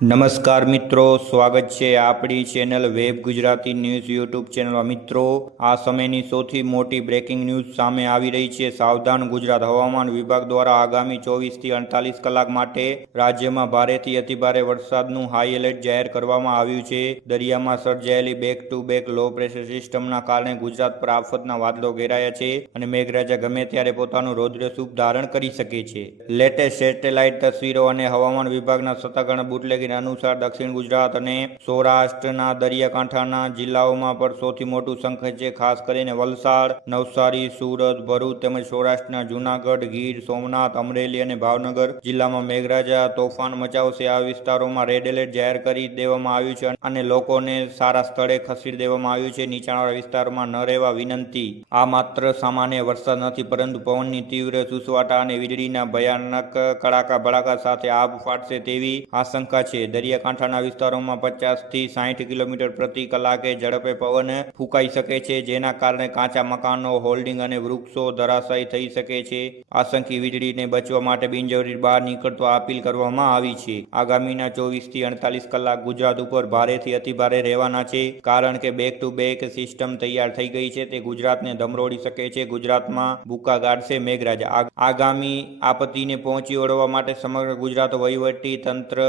નમસ્કાર મિત્રો, સ્વાગત છે આપણી channel web Gujarati news YouTube ચેનલમાં। મિત્રો, આ સમયની સૌથી મોટી બ્રેકિંગ ન્યૂઝ સામે આવી રહી છે। સાવધાન ગુજરાત હવામાન વિભાગ દ્વારા આગામી 24 થી 48 કલાક માટે રાજ્યમાં ભારેથી અતિભારે વરસાદનું હાઈ એલર્ટ જાહેર કરવામાં આવ્યું છે। દરિયામાં સર્જાયેલી back to back low pressure સિસ્ટમના કારણે ગુજરાત પર આફતના વાદળો ઘેરાયા છે અને મેઘરાજા ગમે ત્યારે પોતાનું રૌદ્ર સ્વરૂપ ધારણ કરી શકે છે। લેટેસ્ટ સેટેલાઇટ તસવીરો અને હવામાન વિભાગના સત્તાવાર બુટલેગિંગ અનુસાર દક્ષિણ ગુજરાત અને સૌરાષ્ટ્રના દરિયાકાંઠાના જિલ્લાઓમાં પર સૌથી મોટું સંકટ છે। ખાસ કરીને વલસાડ, નવસારી, સુરત, ભરૂચ તેમજ સૌરાષ્ટ્રના જૂનાગઢ, ગીર સોમનાથ, અમરેલી અને ભાવનગર જિલ્લામાં મેઘરાજા તોફાન મચાવશે। આ વિસ્તારોમાં રેડ એલર્ટ જાહેર કરી દેવામાં આવ્યું છે અને લોકોને સારા સ્થળે ખસેડી દેવામાં આવ્યું છે। નીચાણવાળા વિસ્તારોમાં ન રહેવા વિનંતી। આ માત્ર સામાન્ય વરસાદ નથી, પરંતુ પવનની તીવ્ર સુસવાટા અને વીજળીના ભયાનક કડાકા ભડાકા સાથે આબ ફાટશે તેવી આશંકા છે। દરિયાકાંઠાના વિસ્તારોમાં 50 થી 60 કિલોમીટર પ્રતિ કલાકે ઝડપે પવન ફૂંકાઈ શકે છે, જેના કારણે કાચા મકાનો, હોલ્ડિંગ અને વૃક્ષો ધરાશાયી થઈ શકે છે। આંશિક વીજળીને બચવા માટે બિનજરૂરી બહાર નીકળવા અપીલ કરવામાં આવી છે। આગામીના 24 થી 48 કલાક ગુજરાત ઉપર ભારેથી અતિભારે રહેવાના છે, કારણ કે બેક ટુ બેક સિસ્ટમ તૈયાર થઈ ગઈ છે। તે ગુજરાતને ધમરોળી શકે છે। ગુજરાતમાં ભૂકા ગાળશે મેઘરાજા। આગામી આપત્તિને પહોંચી વળવા માટે સમગ્ર ગુજરાત વહીવટી તંત્ર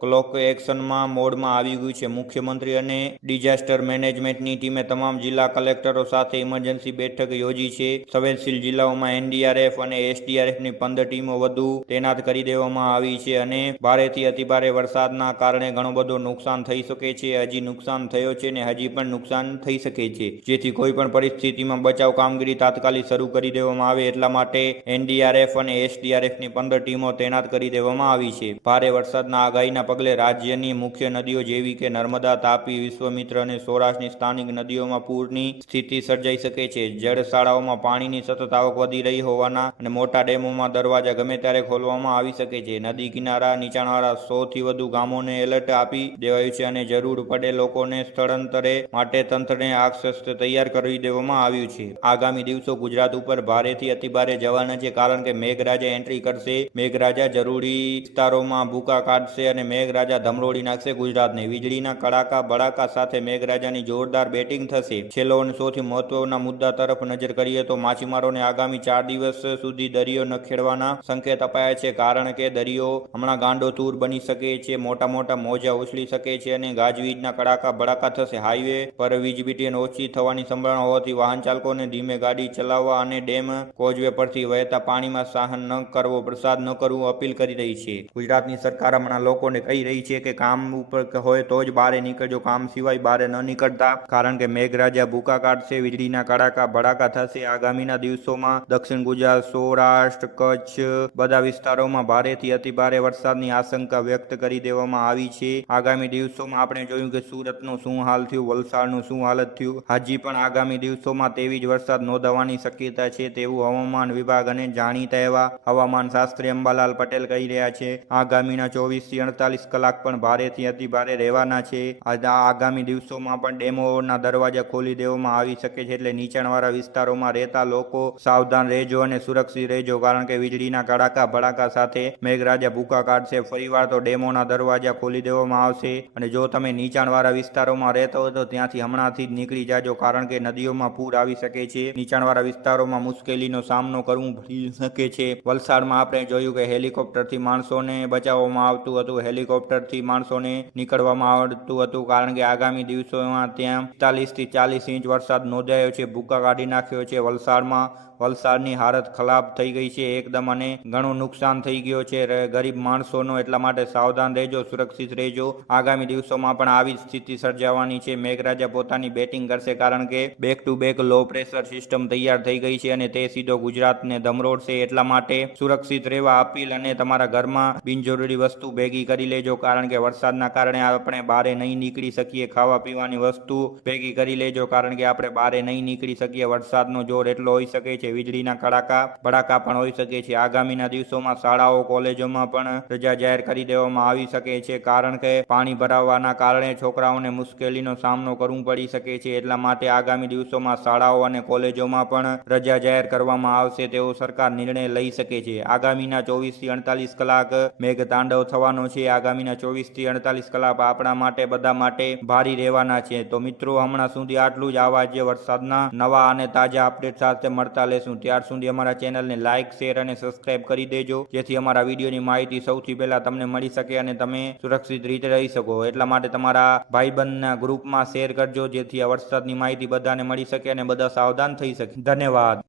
ક્લોક એક્શનમાં મોડમાં આવી ગયું છે। મુખ્યમંત્રી અને ડિઝાસ્ટર મેનેજમેન્ટની ટીમે તમામ જિલ્લા કલેક્ટરો સાથે ઇમરજન્સી બેઠક યોજી છે। સંવેદનશીલ જિલ્લાઓમાં એનડીઆરએફ અને એસડીઆરએફની 15 ટીમો વધુ તૈનાત કરી દેવામાં આવી છે અને ભારેથી અતિભારે વરસાદના કારણે ઘણું બધું નુકસાન થઈ શકે છે। હજી નુકસાન થયો છે અને હજી પણ નુકસાન થઈ શકે છે, જેથી કોઈ પણ પરિસ્થિતિમાં બચાવ કામગીરી તાત્કાલિક શરૂ કરી દેવામાં આવે એટલા માટે એનડીઆરએફ અને એસડીઆરએફની 15 ટીમો તૈનાત કરી દેવામાં આવી છે। ભારે વરસાદના આગાહીના પગલે રાજ્યની મુખ્ય નદીઓ જેવી કે નર્મદા, તાપી, વિશ્વામિત્ર અને સૌરાષ્ટ્રની સ્થાનિક નદીઓમાં પૂરની સ્થિતિ સર્જાઈ શકે છે। જળશાળાઓમાં પાણીની સતત આવક વધી રહી હોવાના અને મોટા ડેમોમાં દરવાજા ગમે ત્યારે ખોલવામાં આવી શકે છે। નદી કિનારા નીચાણવાળા 100 થી વધુ ગામોને એલર્ટ આપી દેવાયું છે અને જરૂર પડે લોકોને સ્થળાંતરે માટે તંત્રને આશ્વસ્ત તૈયાર કરી દેવામાં આવ્યું છે। આગામી દિવસો ગુજરાત ઉપર ભારેથી અતિભારે જવાના છે, કારણ કે મેઘરાજા એન્ટ્રી કરશે। મેઘરાજા જરૂરી વિસ્તારોમાં ભૂકા કાઢશે અને મેઘરાજા ધમરોળી નાખશે ગુજરાતને। વીજળીના કડાકા ભડાકા સાથે મેઘરાજાની જોરદાર બેટિંગ થશે। છેલ્લો અને સૌથી મહત્વના મુદ્દા તરફ નજર કરીએ તો માછીમારોને આગામી 4 દિવસ સુધી દરિયો ન ખેડવાના સંકેત અપાયા છે, કારણ કે દરિયો હમણાં ગાંડોતુર બની શકે છે, મોટા મોટા મોજા ઉછળી શકે છે અને ગાજવીજના કડાકા ભડાકા થશે। હાઈવે પર વીજબીટી ઓછી થવાની સંભાવના હોવાથી વાહન ચાલકોને ધીમે ગાડી ચલાવવા અને ડેમ કોઝવે પરથી વહેતા પાણીમાં સ્નાન ન કરવો, પ્રસાદ ન કરવું અપીલ કરી રહી છે। ગુજરાતની સરકાર હમણાં લોકોને કહી રહી છે કે કામ ઉપર હોય તો જ બહાર નીકળજો, કામ સિવાય બહાર ન નીકળતા, કારણ કે મેઘરાજા ભૂકા કાઢશે, વીજળીના કડાકા ભડાકા થશે। આગામીના દિવસોમાં દક્ષિણ ગુજરાત, સૌરાષ્ટ્ર, કચ્છ બધા વિસ્તારોમાં ભારેથી અતિભારે વરસાદની આશંકા વ્યક્ત કરી દેવામાં આવી છે। આગામી દિવસોમાં આપણે જોયું કે સુરતનું શું હાલ થયું, વલસાડનું શું હાલત થયું। હજી પણ આગામી દિવસોમાં તેવી જ વરસાદ નોંધવાની શક્યતા છે તેવું હવામાન વિભાગ અને જાણીતા એવા હવામાન શાસ્ત્રી અંબાલાલ પટેલ કહી રહ્યા છે। આગામીના 24 થી 48 કલાક પણ ભારેથી અતિભારે રહેવાના છે। આગામી દિવસોમાં પણ ડેમોના દરવાજા ખોલી દેવામાં આવી શકે છે, એટલે નીચાણવાળા વિસ્તારોમાં રહેતા લોકો સાવધાન રહેજો અને સુરક્ષિત રહેજો, કારણ કે વીજળીના કડાકા ભડાકા સાથે મેઘરાજા ભૂકા કાઢશે। ફરીવાર તો ડેમોના દરવાજા ખોલી દેવામાં આવશે અને જો તમે નીચાણવાળા વિસ્તારોમાં રહેતા હો તો ત્યાંથી હમણાંથી જ નીકળી જાજો, કારણ કે નદીઓમાં પૂર આવી શકે છે। નીચાણવાળા વિસ્તારોમાં મુશ્કેલીનો સામનો કરવું પડી શકે છે। વલસાડમાં આપણે જોયું કે હેલિકોપ્ટરથી માણસોને બચાવવામાં આવતું હતું, હેલિકોપ્ટરથી માણસોને નીકળવામાં આવતું હતું, કારણ કે આગામી દિવસોમાં ત્યાં 45 થી 40 ઇંચ વરસાદ નોંધાયો છે, ભૂકા કાઢી નાખ્યો છે વલસાડની હાલત ખરાબ થઈ ગઈ છે એકદમ, અને ઘણું નુકસાન થઈ ગયો છે ગરીબ માણસોનો, એટલા માટે સાવધાન રહેજો, સુરક્ષિત રહેજો। આગામી દિવસોમાં પણ આવી સ્થિતિ સર્જાવાની છે। મેઘરાજા પોતાની બેટિંગ કરશે, કારણ કે back to back low pressure system તૈયાર થઈ ગઈ છે અને તે સીધો ગુજરાતને ધમરોળશે, એટલા માટે સુરક્ષિત રહેવા અપીલ અને તમારા ઘરમાં બિનજરૂરી વસ્તુ ભેગી કરી લેજો, કારણ કે વરસાદના કારણે આપણે બહાર નહીં નીકળી શકીએ। ખાવા પીવાની વસ્તુ ભેગી કરી લેજો, કારણ કે આપણે બહાર નહીં નીકળી શકીએ। વરસાદનો જોર એટલો હોઈ શકે છે, વીજળીના કડાકા ભડાકા પણ હોઈ શકે છે। આગામીના દિવસોમાં શાળાઓ, કોલેજોમાં પણ રજા જાહેર કરી દેવામાં આવી શકે છે, કારણ કે પાણી ભરાવાના કારણે છોકરાઓને મુશ્કેલીનો સામનો કરવો પડી શકે છે, એટલા માટે આગામી દિવસોમાં શાળાઓ અને કોલેજોમાં પણ રજા જાહેર કરવામાં આવશે તેવો સરકાર નિર્ણય લઈ શકે છે। આગામીના 24 થી 48 કલાક મેઘ તાંડવ થવાનો છે। આગામી આગામીના 24 થી 48 કલાક આપણા માટે બધા માટે ભારી રહેવાના છે. તો મિત્રો હમણાં સુધી આટલું જ. આવા જે વરસાદના નવા અને તાજા અપડેટ સાથે મળતા લેશું. ત્યાર સુધી અમારા ચેનલને લાઇક, શેર અને સબસ્ક્રાઇબ કરી દેજો, જેથી અમારા વિડીયોની માહિતી સૌથી પહેલા તમને મળી શકે અને તમે સુરક્ષિત રીતે રહી શકો. એટલા માટે તમારા ભાઈબંધના ગ્રુપમાં શેર કરજો, જેથી આ વરસાદની માહિતી બધાને મળી શકે અને બધા સાવધાન થઈ શકે. ધન્યવાદ.